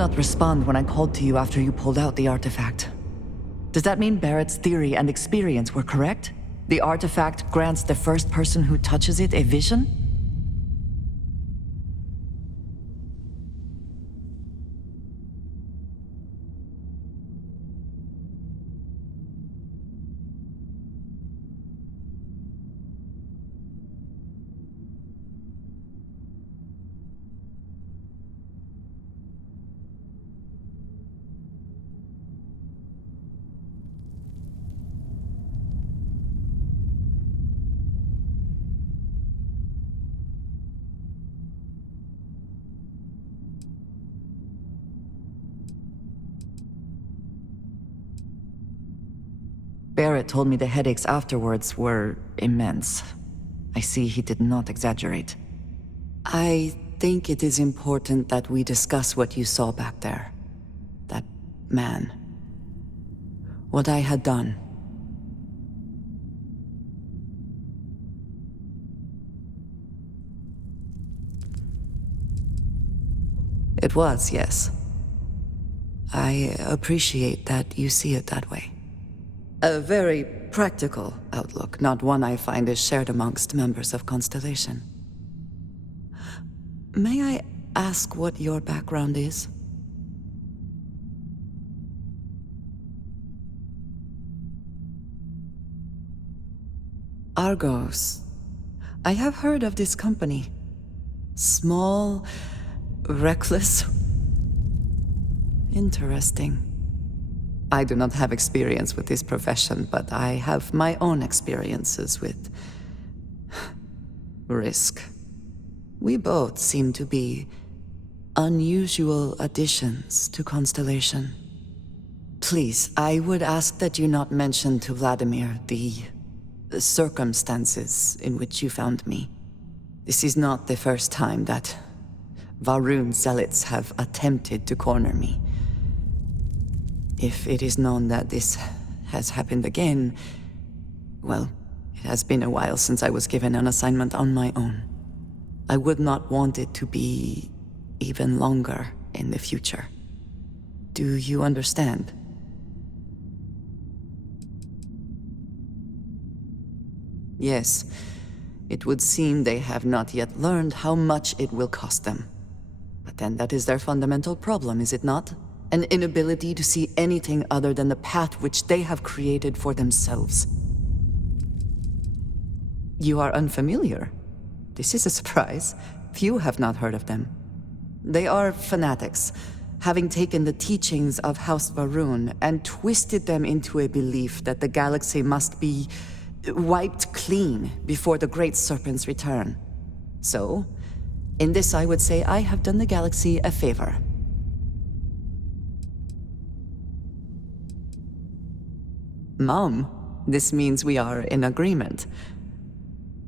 not respond when I called to you after you pulled out the artifact. Does that mean Barrett's theory and experience were correct? The artifact grants the first person who touches it a vision? Barrett told me the headaches afterwards were immense. I see he did not exaggerate. I think it is important that we discuss what you saw back there. That man. What I had done. It was, yes. I appreciate that you see it that way. A very practical outlook, not one I find is shared amongst members of Constellation. May I ask what your background is? Argos. I have heard of this company. Small, reckless. Interesting. I do not have experience with this profession, but I have my own experiences with risk. We both seem to be unusual additions to Constellation. Please, I would ask that you not mention to Vladimir the circumstances in which you found me. This is not the first time that Va'ruun zealots have attempted to corner me. If it is known that this has happened again, well, it has been a while since I was given an assignment on my own. I would not want it to be even longer in the future. Do you understand? Yes, it would seem they have not yet learned how much it will cost them. But then that is their fundamental problem, is it not? An inability to see anything other than the path which they have created for themselves. You are unfamiliar. This is a surprise. Few have not heard of them. They are fanatics, having taken the teachings of House Va'ruun and twisted them into a belief that the galaxy must be wiped clean before the Great Serpent's return. So, in this I would say I have done the galaxy a favor. Mom, this means we are in agreement.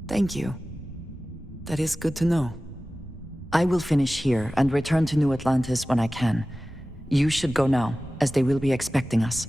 Thank you. That is good to know. I will finish here and return to New Atlantis when I can. You should go now, as they will be expecting us.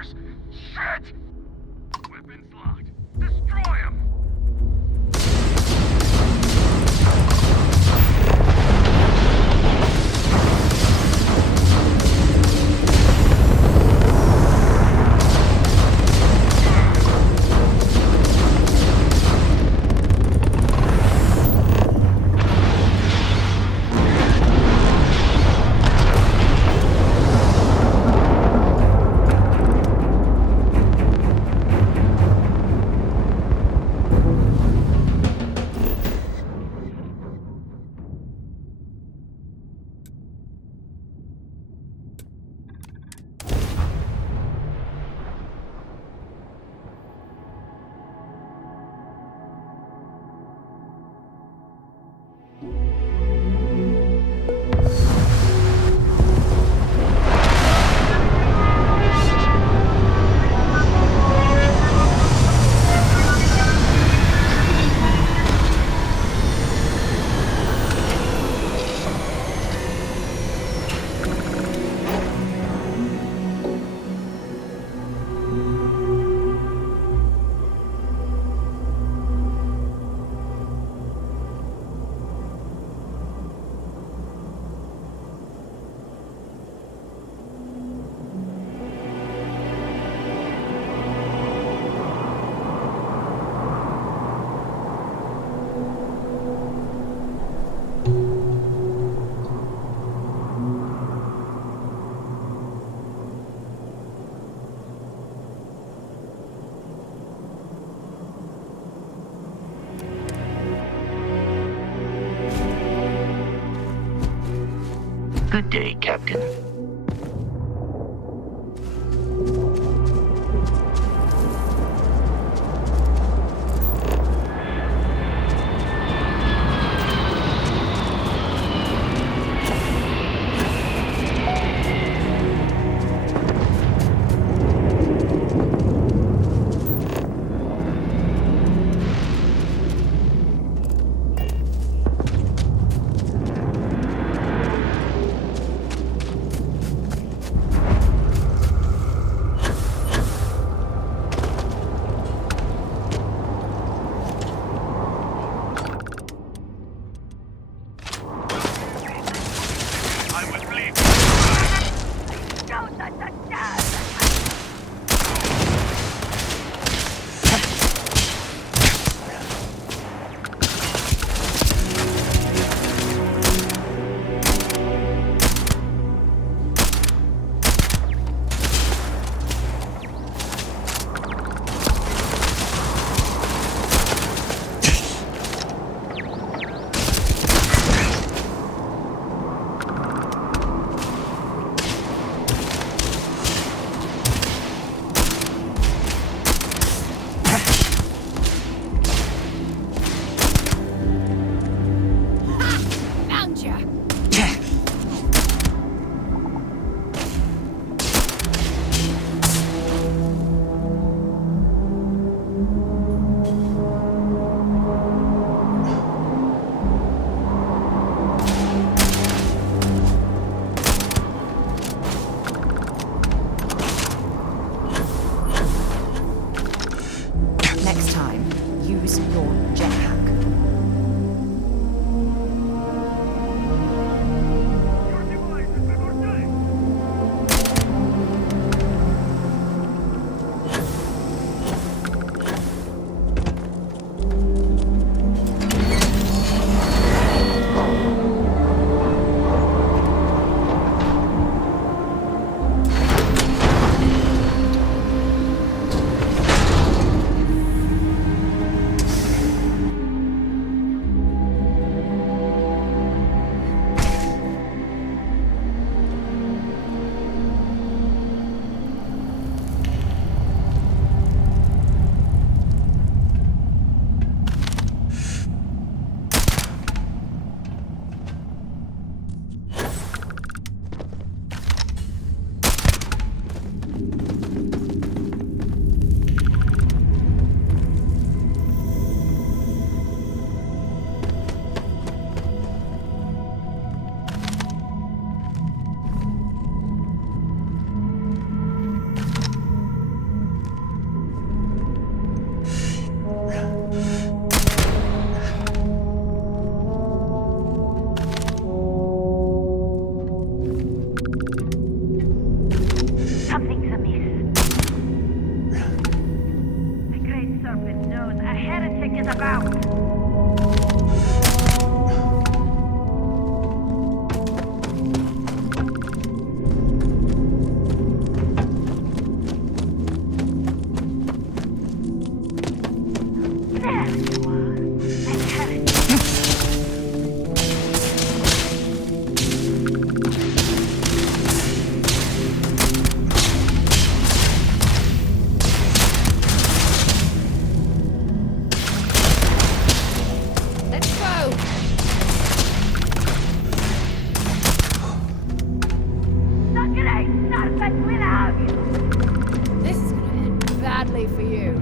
doors! Shit! Weapons locked. Destroy them! Good day, Captain. Next time, use your jetpack. is about. There you are. I have it. Let's go! Not gonna Starfield without you. This is gonna end badly for you.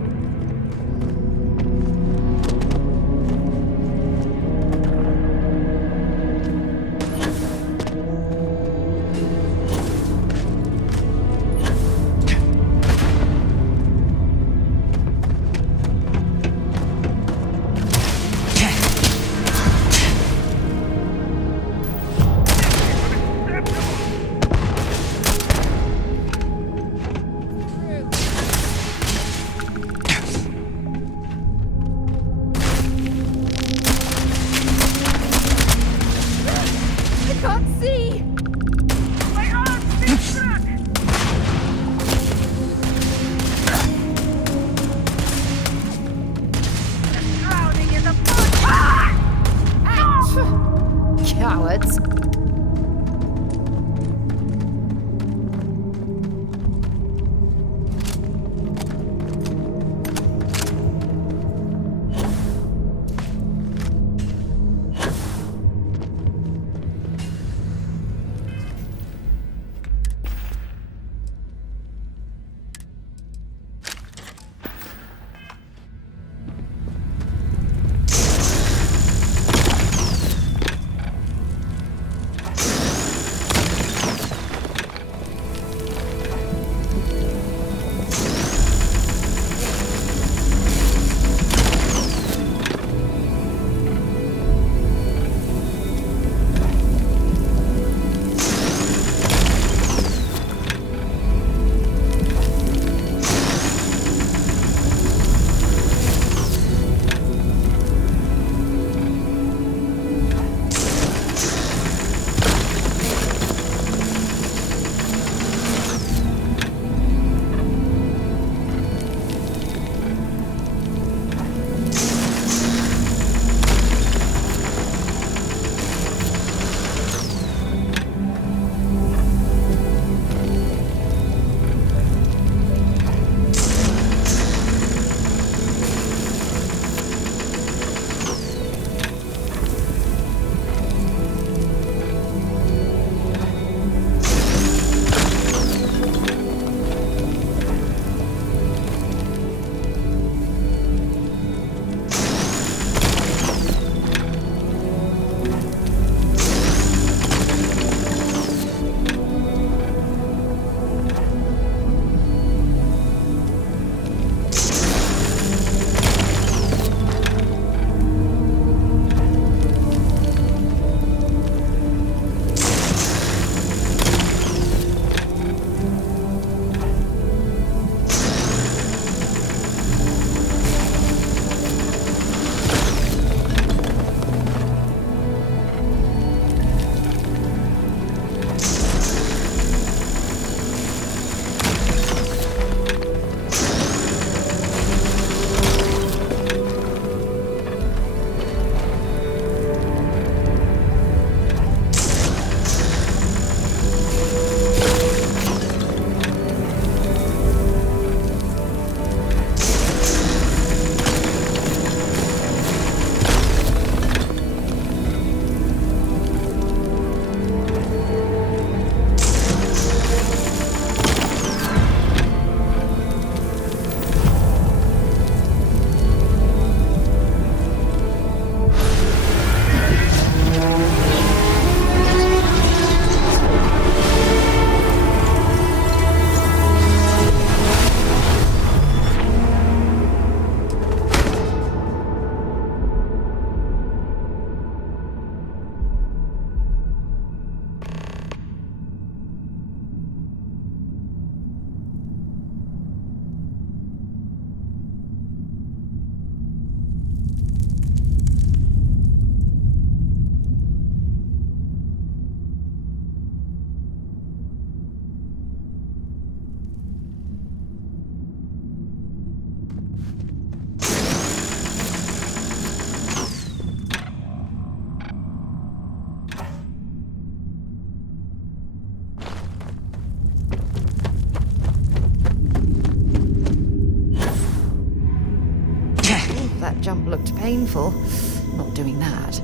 That jump looked painful. Not doing that.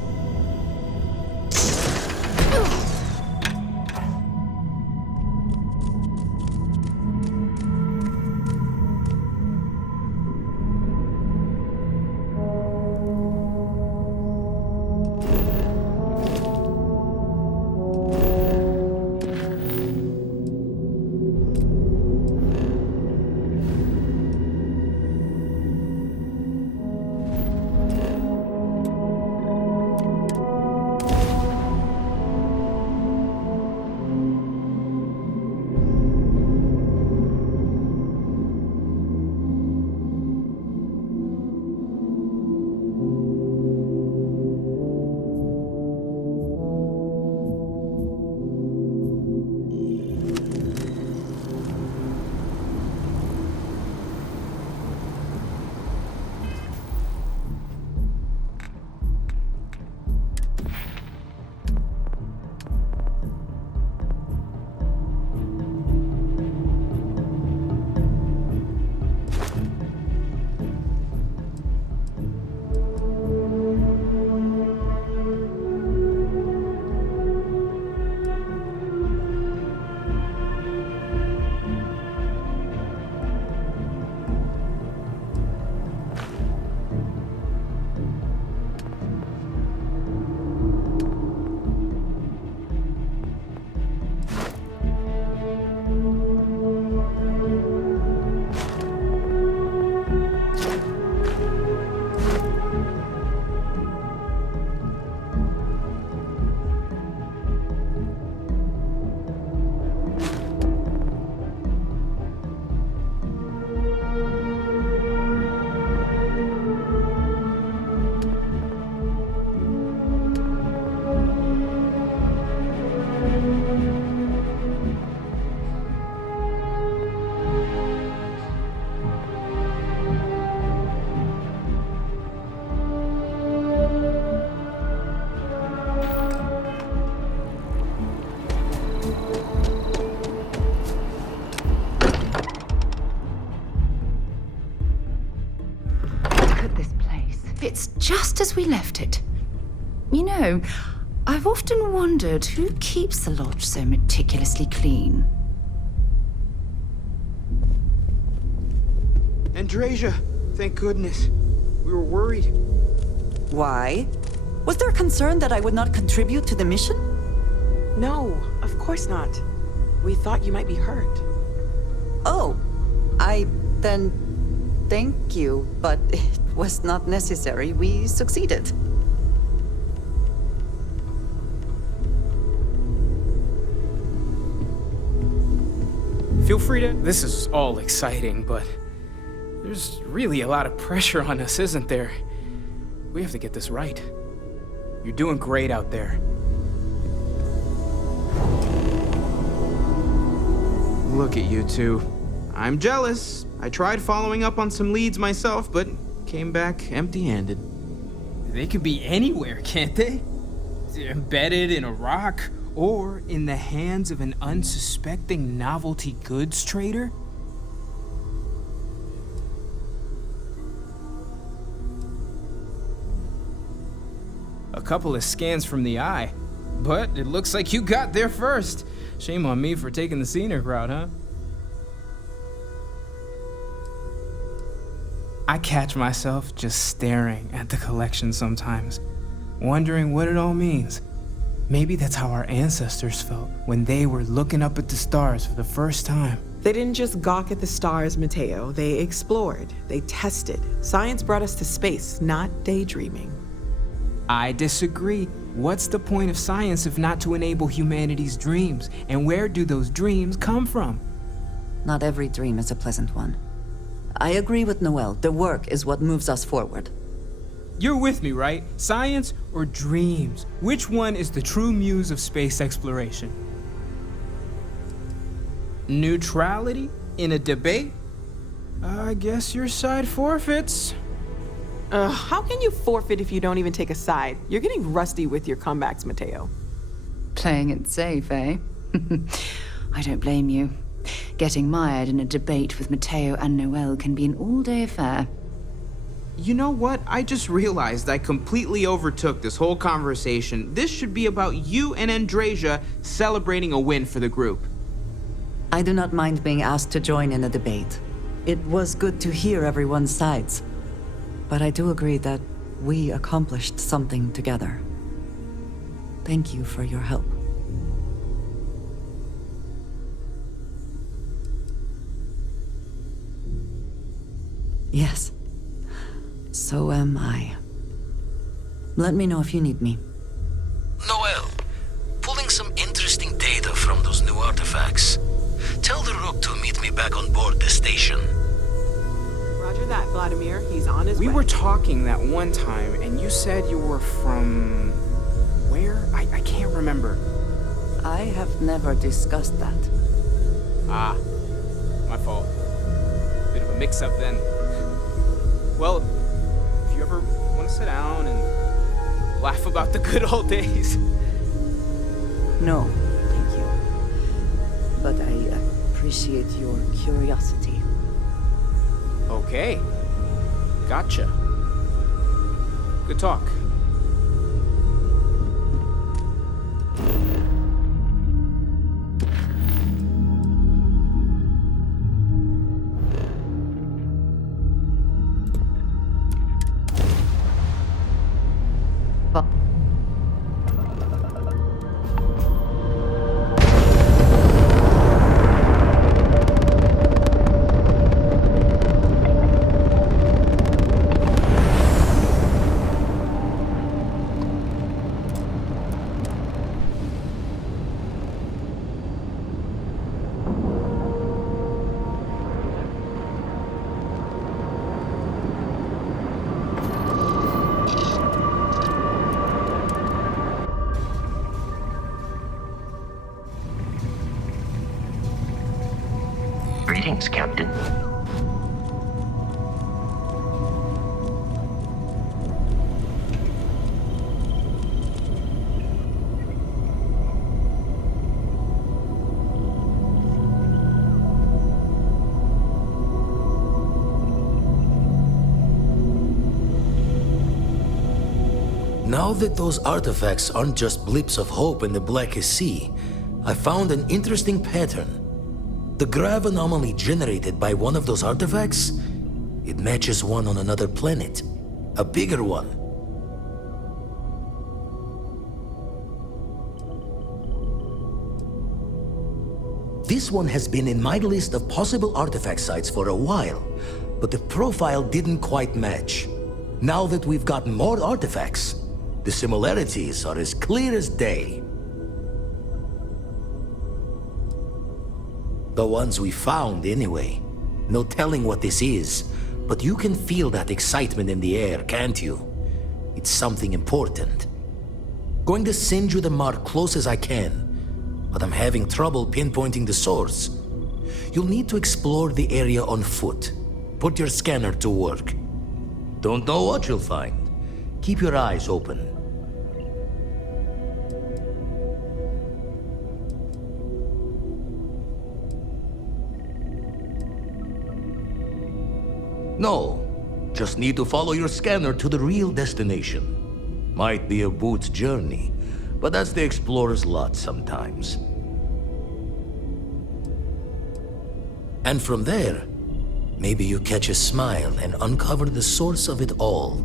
It's just as we left it. You know, I've often wondered who keeps the lodge so meticulously clean. Andrasia, thank goodness. We were worried. Why? Was there concern that I would not contribute to the mission? No, of course not. We thought you might be hurt. Oh, then thank you, but it was not necessary. We succeeded. Feel free to... This is all exciting, but there's really a lot of pressure on us, isn't there? We have to get this right. You're doing great out there. Look at you two. I'm jealous. I tried following up on some leads myself, but came back empty-handed. They could be anywhere, can't they? Embedded in a rock, or in the hands of an unsuspecting novelty goods trader? A couple of scans from the eye, but it looks like you got there first. Shame on me for taking the scenic route, huh? I catch myself just staring at the collection sometimes, wondering what it all means. Maybe that's how our ancestors felt when they were looking up at the stars for the first time. They didn't just gawk at the stars, Mateo. They explored. They tested. Science brought us to space, not daydreaming. I disagree. What's the point of science if not to enable humanity's dreams? And where do those dreams come from? Not every dream is a pleasant one. I agree with Noel. The work is what moves us forward. You're with me, right? Science or dreams? Which one is the true muse of space exploration? Neutrality in a debate? I guess your side forfeits. How can you forfeit if you don't even take a side? You're getting rusty with your comebacks, Mateo. Playing it safe, eh? I don't blame you. Getting mired in a debate with Mateo and Noel can be an all-day affair. You know what? I just realized I completely overtook this whole conversation. This should be about you and Andrasia celebrating a win for the group. I do not mind being asked to join in the debate. It was good to hear everyone's sides. But I do agree that we accomplished something together. Thank you for your help. Yes. So am I. Let me know if you need me. Noel, pulling some interesting data from those new artifacts. Tell the Rook to meet me back on board the station. Roger that, Vladimir. He's on his way. We were talking that one time, and you said you were from... where? I can't remember. I have never discussed that. Ah, my fault. Bit of a mix-up then. Well, if you ever want to sit down and laugh about the good old days. No, thank you. But I appreciate your curiosity. Okay. Gotcha. Good talk. Greetings, Captain. Now that those artifacts aren't just blips of hope in the Blackest Sea, I found an interesting pattern. The grav anomaly generated by one of those artifacts, it matches one on another planet. A bigger one. This one has been in my list of possible artifact sites for a while, but the profile didn't quite match. Now that we've gotten more artifacts, the similarities are as clear as day. The ones we found, anyway. No telling what this is, but you can feel that excitement in the air, can't you? It's something important. Going to send you the mark close as I can, but I'm having trouble pinpointing the source. You'll need to explore the area on foot. Put your scanner to work. Don't know what you'll find. Keep your eyes open. No, just need to follow your scanner to the real destination. Might be a boot's journey, but that's the explorer's lot sometimes. And from there, maybe you catch a smile and uncover the source of it all.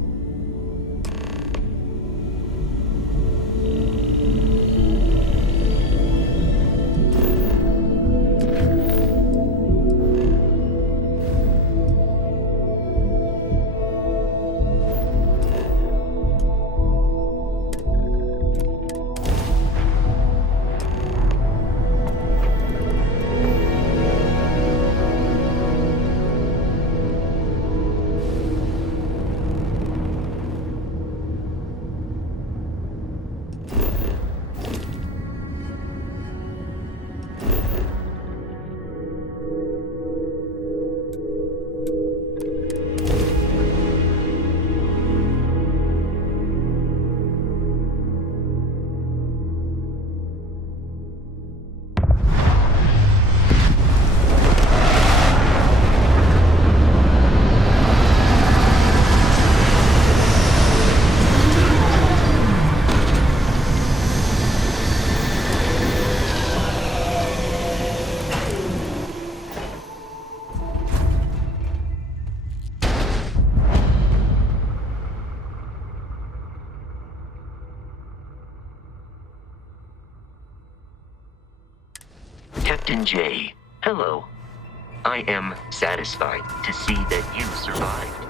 Captain J, hello. I am satisfied to see that you survived.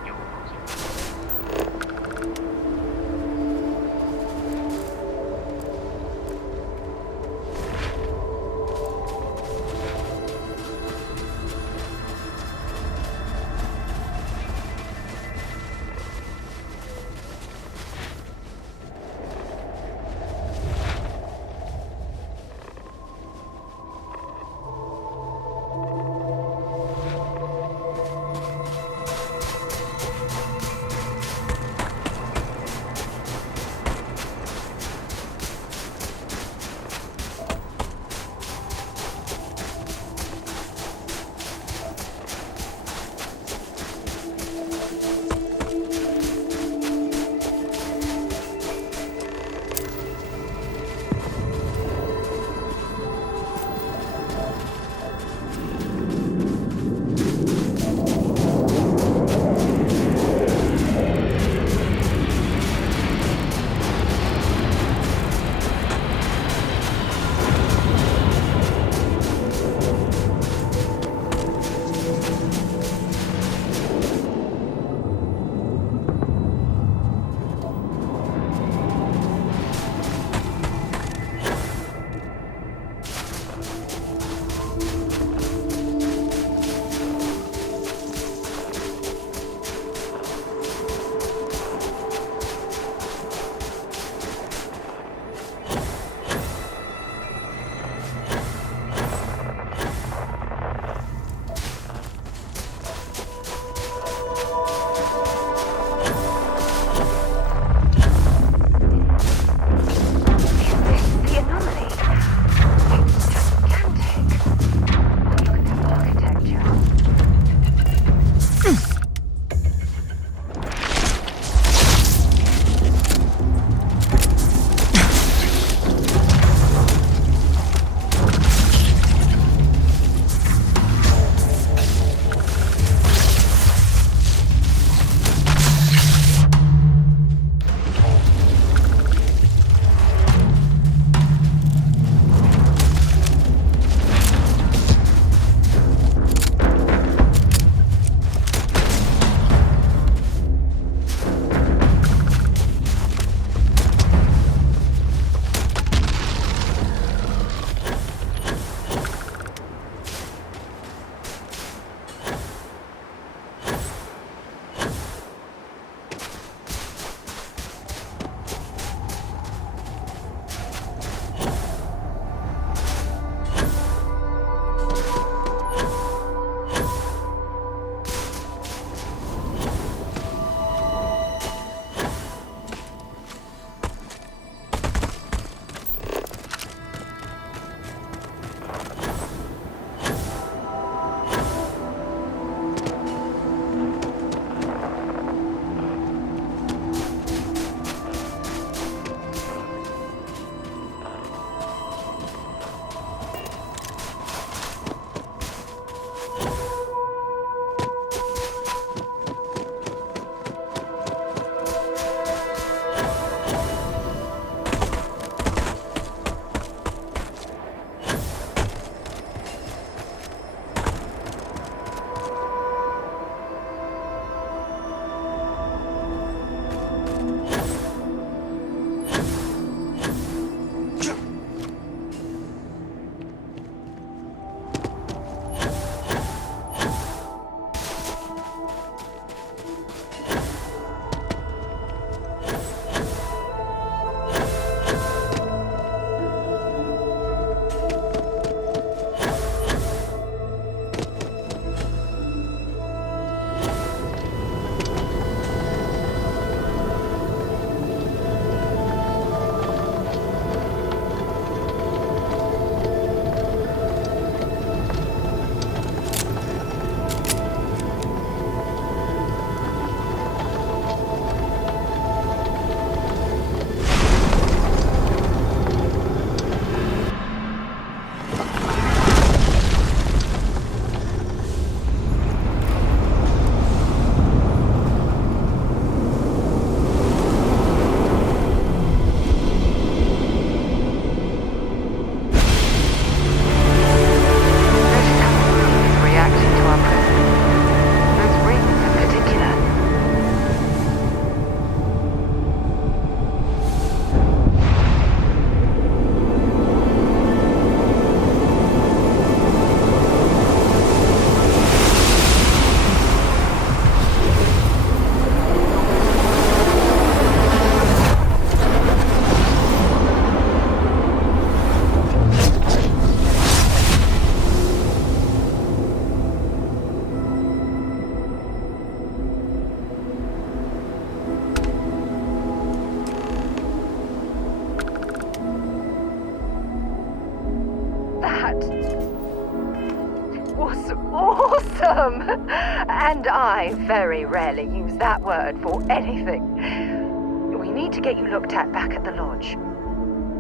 And I very rarely use that word for anything. We need to get you looked at back at the lodge.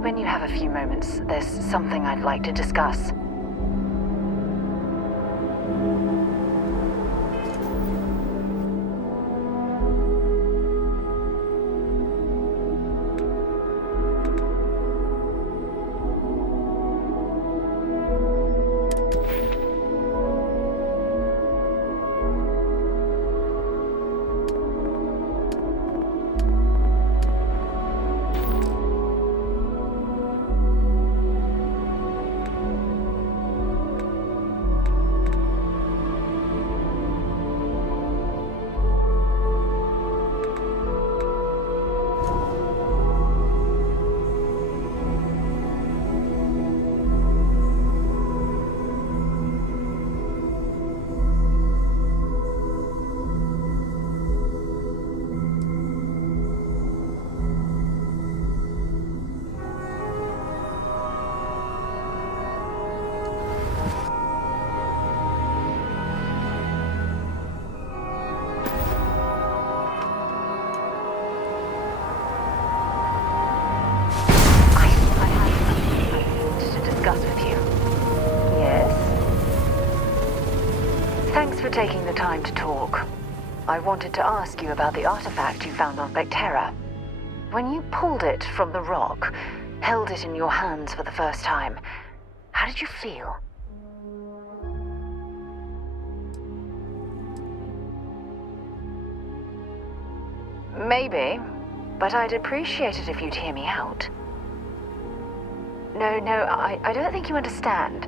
When you have a few moments, there's something I'd like to discuss. Thanks for taking the time to talk. I wanted to ask you about the artifact you found on Vectera. When you pulled it from the rock, held it in your hands for the first time, how did you feel? Maybe, but I'd appreciate it if you'd hear me out. No, I don't think you understand.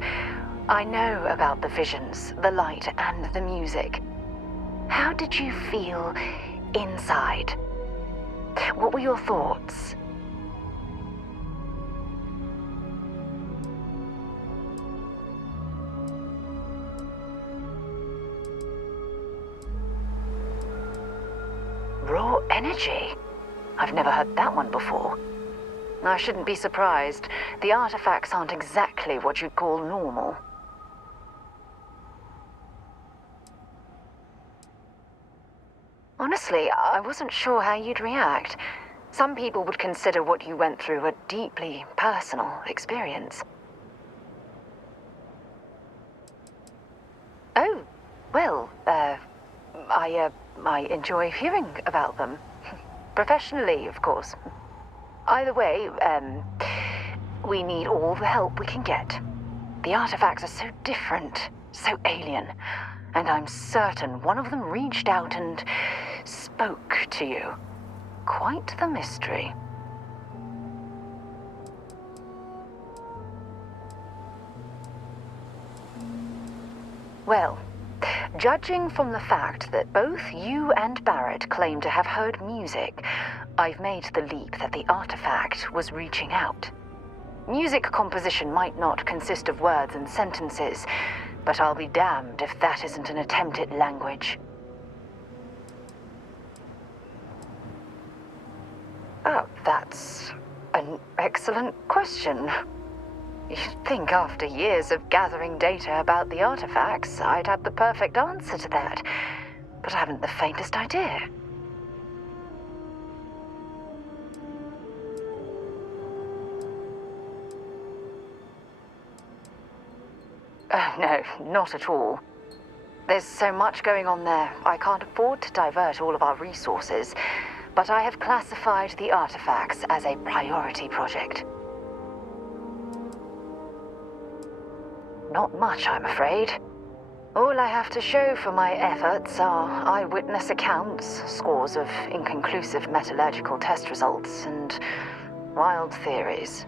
I know about the visions, the light, and the music. How did you feel inside? What were your thoughts? Raw energy? I've never heard that one before. I shouldn't be surprised. The artifacts aren't exactly what you'd call normal. Honestly, I wasn't sure how you'd react. Some people would consider what you went through a deeply personal experience. Oh, well, I enjoy hearing about them. Professionally, of course. Either way, we need all the help we can get. The artifacts are so different, so alien, and I'm certain one of them reached out and spoke to you. Quite the mystery. Well, judging from the fact that both you and Barrett claim to have heard music, I've made the leap that the artifact was reaching out. Music composition might not consist of words and sentences, but I'll be damned if that isn't an attempt at language. Oh, that's an excellent question. You'd think after years of gathering data about the artifacts, I'd have the perfect answer to that, but I haven't the faintest idea. No, not at all. There's so much going on there, I can't afford to divert all of our resources, but I have classified the artifacts as a priority project. Not much, I'm afraid. All I have to show for my efforts are eyewitness accounts, scores of inconclusive metallurgical test results, and wild theories.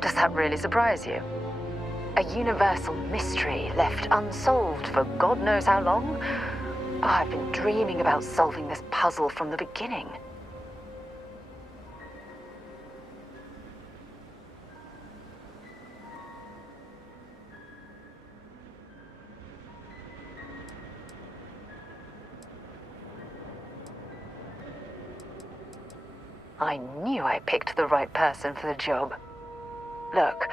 Does that really surprise you? A universal mystery left unsolved for God knows how long? Oh, I've been dreaming about solving this puzzle from the beginning. I knew I picked the right person for the job. Look,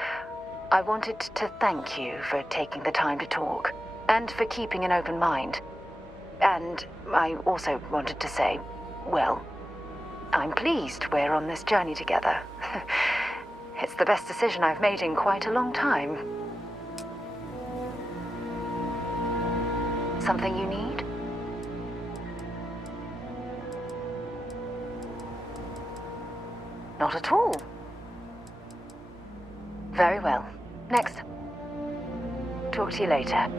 I wanted to thank you for taking the time to talk, and for keeping an open mind. And I also wanted to say, well, I'm pleased we're on this journey together. It's the best decision I've made in quite a long time. Something you need? Not at all. Very well. Next. Talk to you later.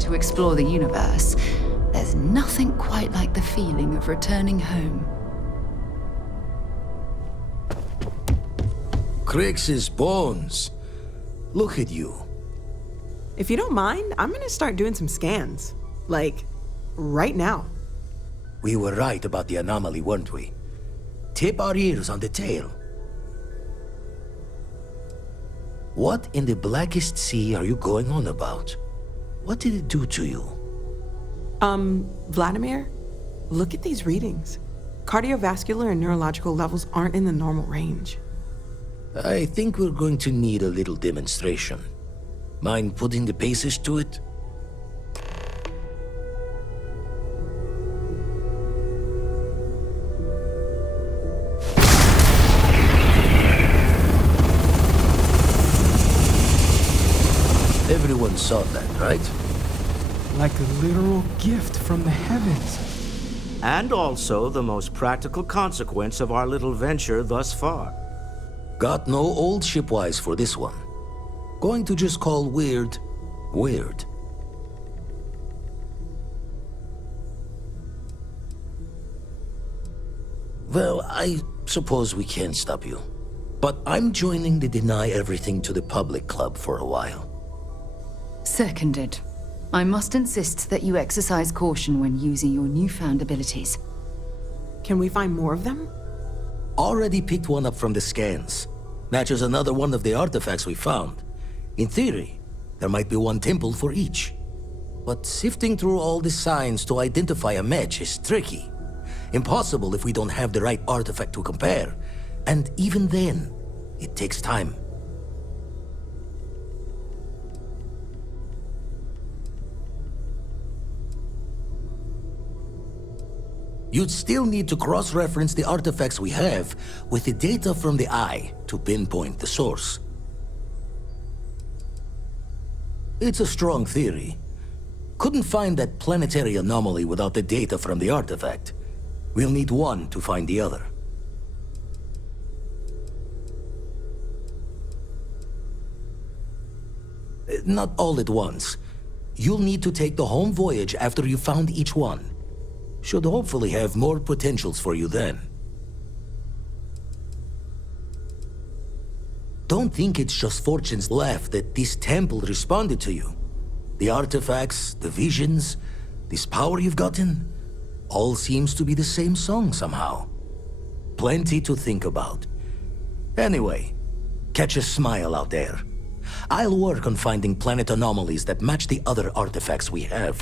To explore the universe, there's nothing quite like the feeling of returning home. Crix's bones. Look at you. If you don't mind, I'm gonna start doing some scans. Like, right now. We were right about the anomaly, weren't we? Tip our ears on the tail. What in the blackest sea are you going on about? What did it do to you? Vladimir, look at these readings. Cardiovascular and neurological levels aren't in the normal range. I think we're going to need a little demonstration. Mind putting the paces to it? Everyone saw that, right? Like a literal gift from the heavens. And also the most practical consequence of our little venture thus far. Got no old shipwise for this one. Going to just call weird, weird. Well, I suppose we can't stop you. But I'm joining the Deny Everything to the Public Club for a while. Seconded. I must insist that you exercise caution when using your newfound abilities. Can we find more of them? Already picked one up from the scans. Matches another one of the artifacts we found. In theory, there might be one temple for each. But sifting through all the signs to identify a match is tricky. Impossible if we don't have the right artifact to compare. And even then, it takes time. You'd still need to cross-reference the artifacts we have with the data from the Eye to pinpoint the source. It's a strong theory. Couldn't find that planetary anomaly without the data from the artifact. We'll need one to find the other. Not all at once. You'll need to take the home voyage after you've found each one. Should hopefully have more potentials for you then. Don't think it's just Fortune's laugh that this temple responded to you. The artifacts, the visions, this power you've gotten, all seems to be the same song somehow. Plenty to think about. Anyway, catch a smile out there. I'll work on finding planet anomalies that match the other artifacts we have.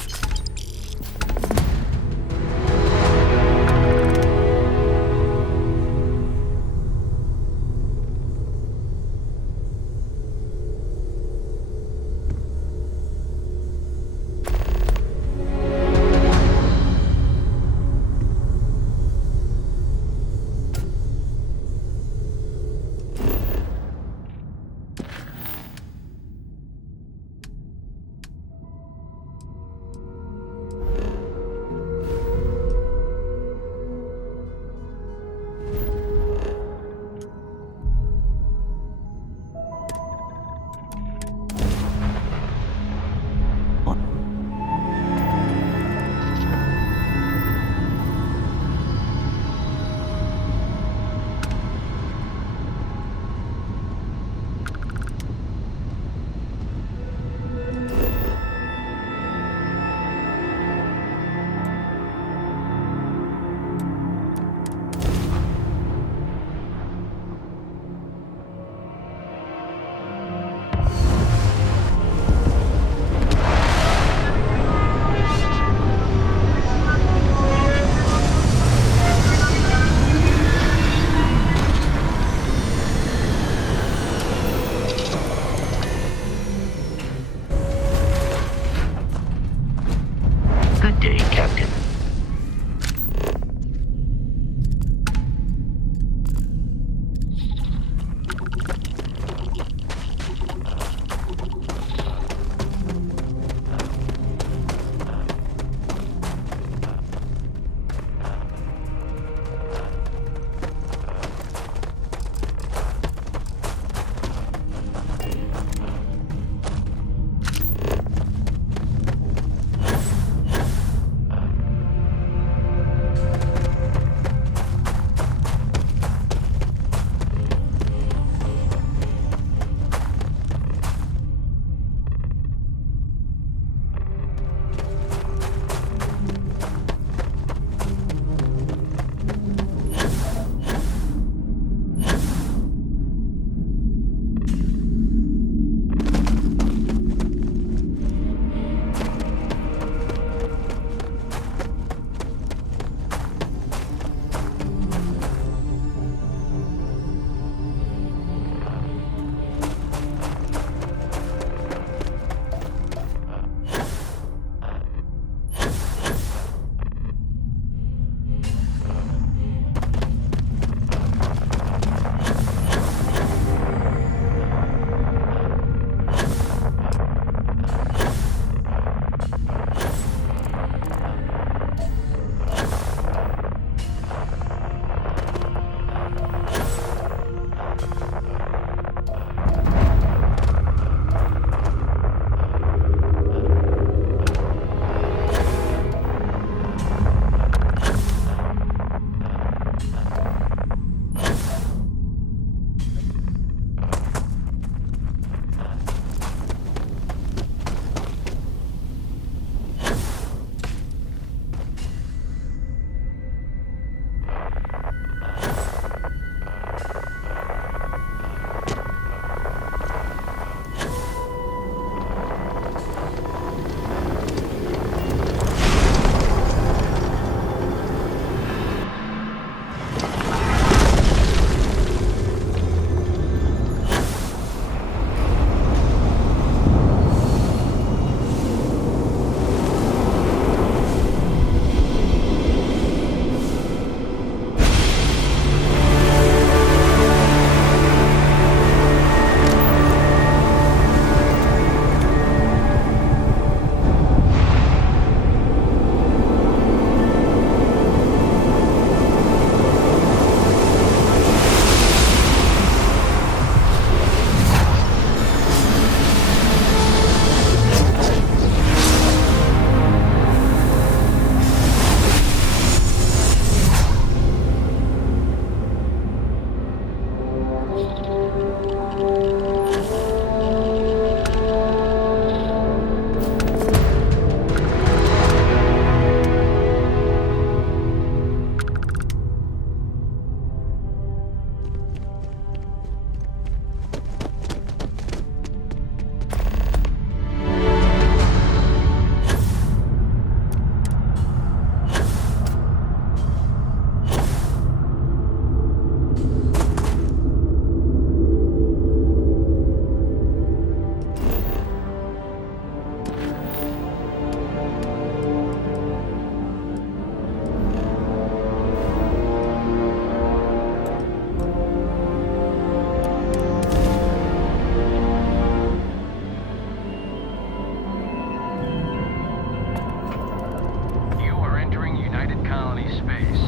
space.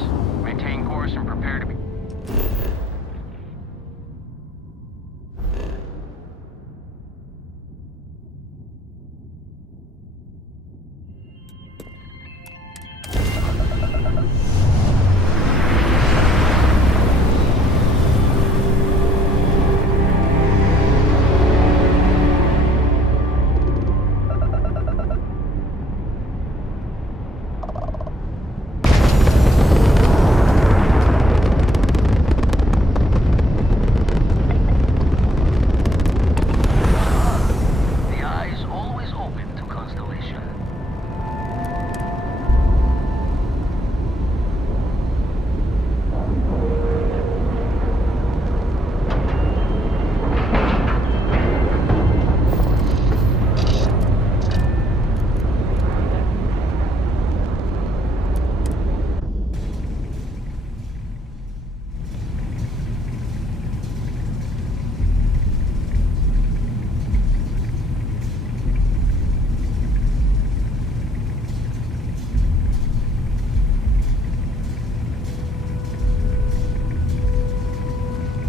Maintain course and prepare to be...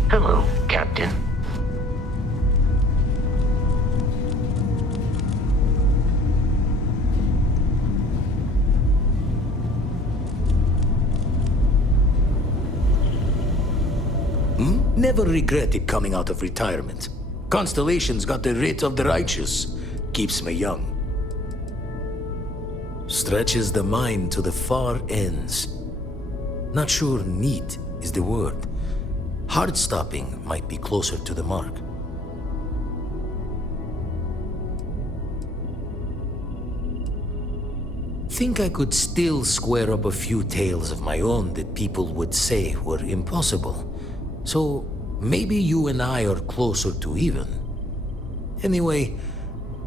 Hello, Captain. Never regretted coming out of retirement. Constellation's got the writ of the righteous. Keeps me young. Stretches the mind to the far ends. Not sure neat is the word. Heart-stopping might be closer to the mark. Think I could still square up a few tales of my own that people would say were impossible. So maybe you and I are closer to even. Anyway,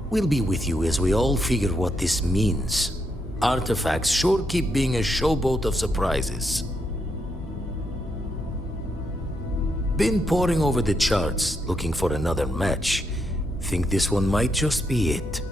we'll be with you as we all figure what this means. Artifacts sure keep being a showboat of surprises. Been poring over the charts, looking for another match. Think this one might just be it.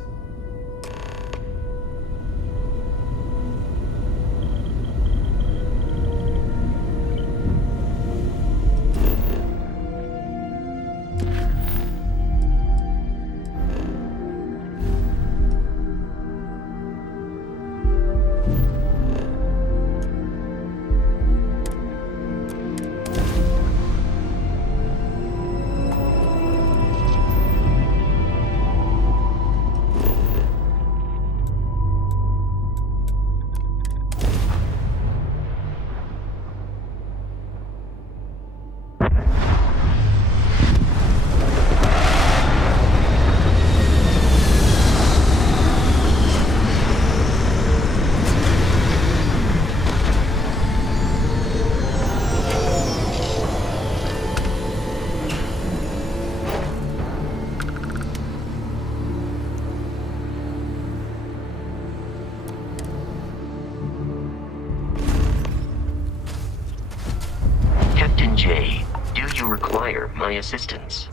Jay, do you require my assistance?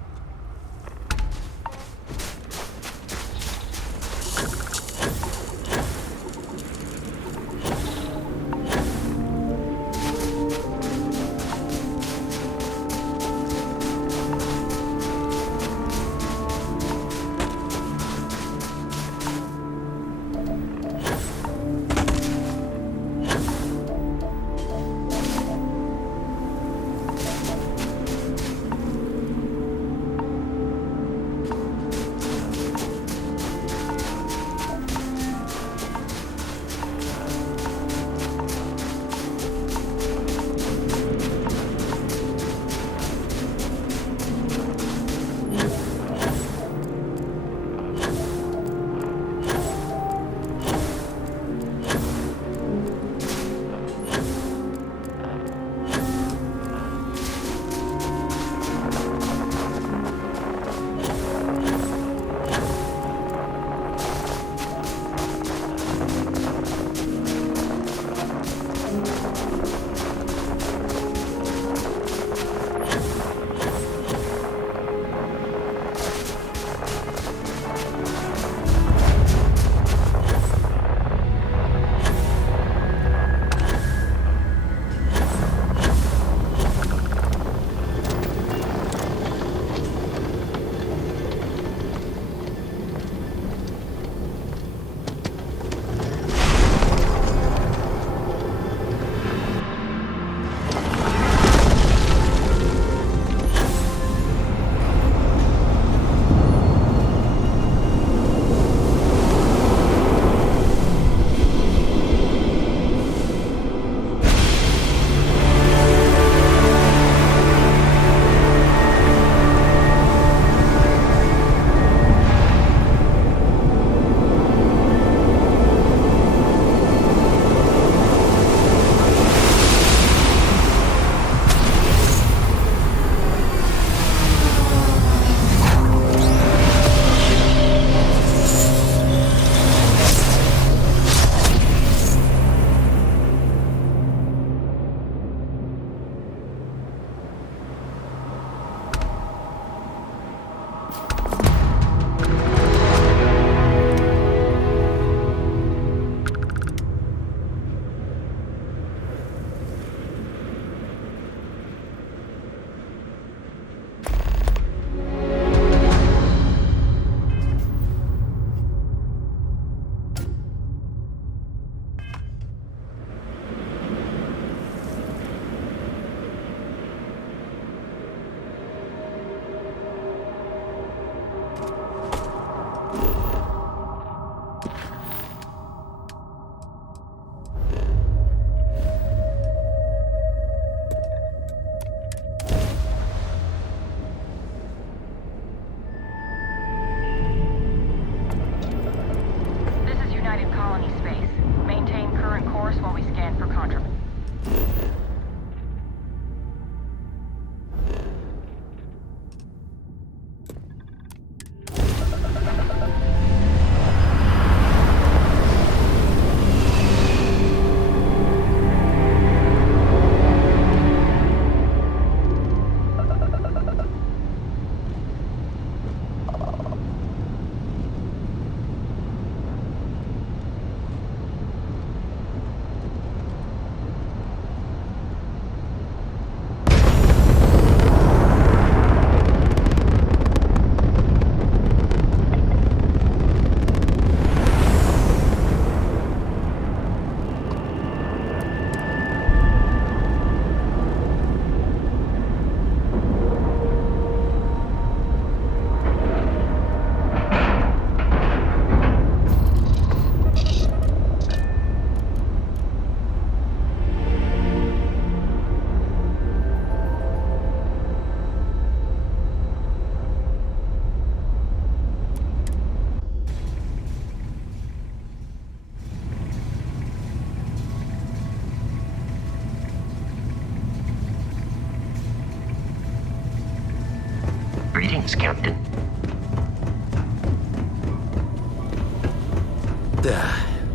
Thanks, Captain.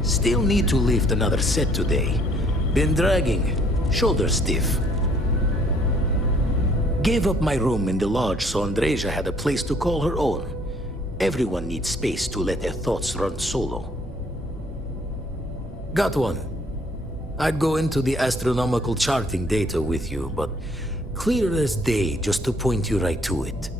Still need to lift another set today. Been dragging. Shoulder stiff. Gave up my room in the lodge so Andreja had a place to call her own. Everyone needs space to let their thoughts run solo. Got one. I'd go into the astronomical charting data with you, but clear as day just to point you right to it.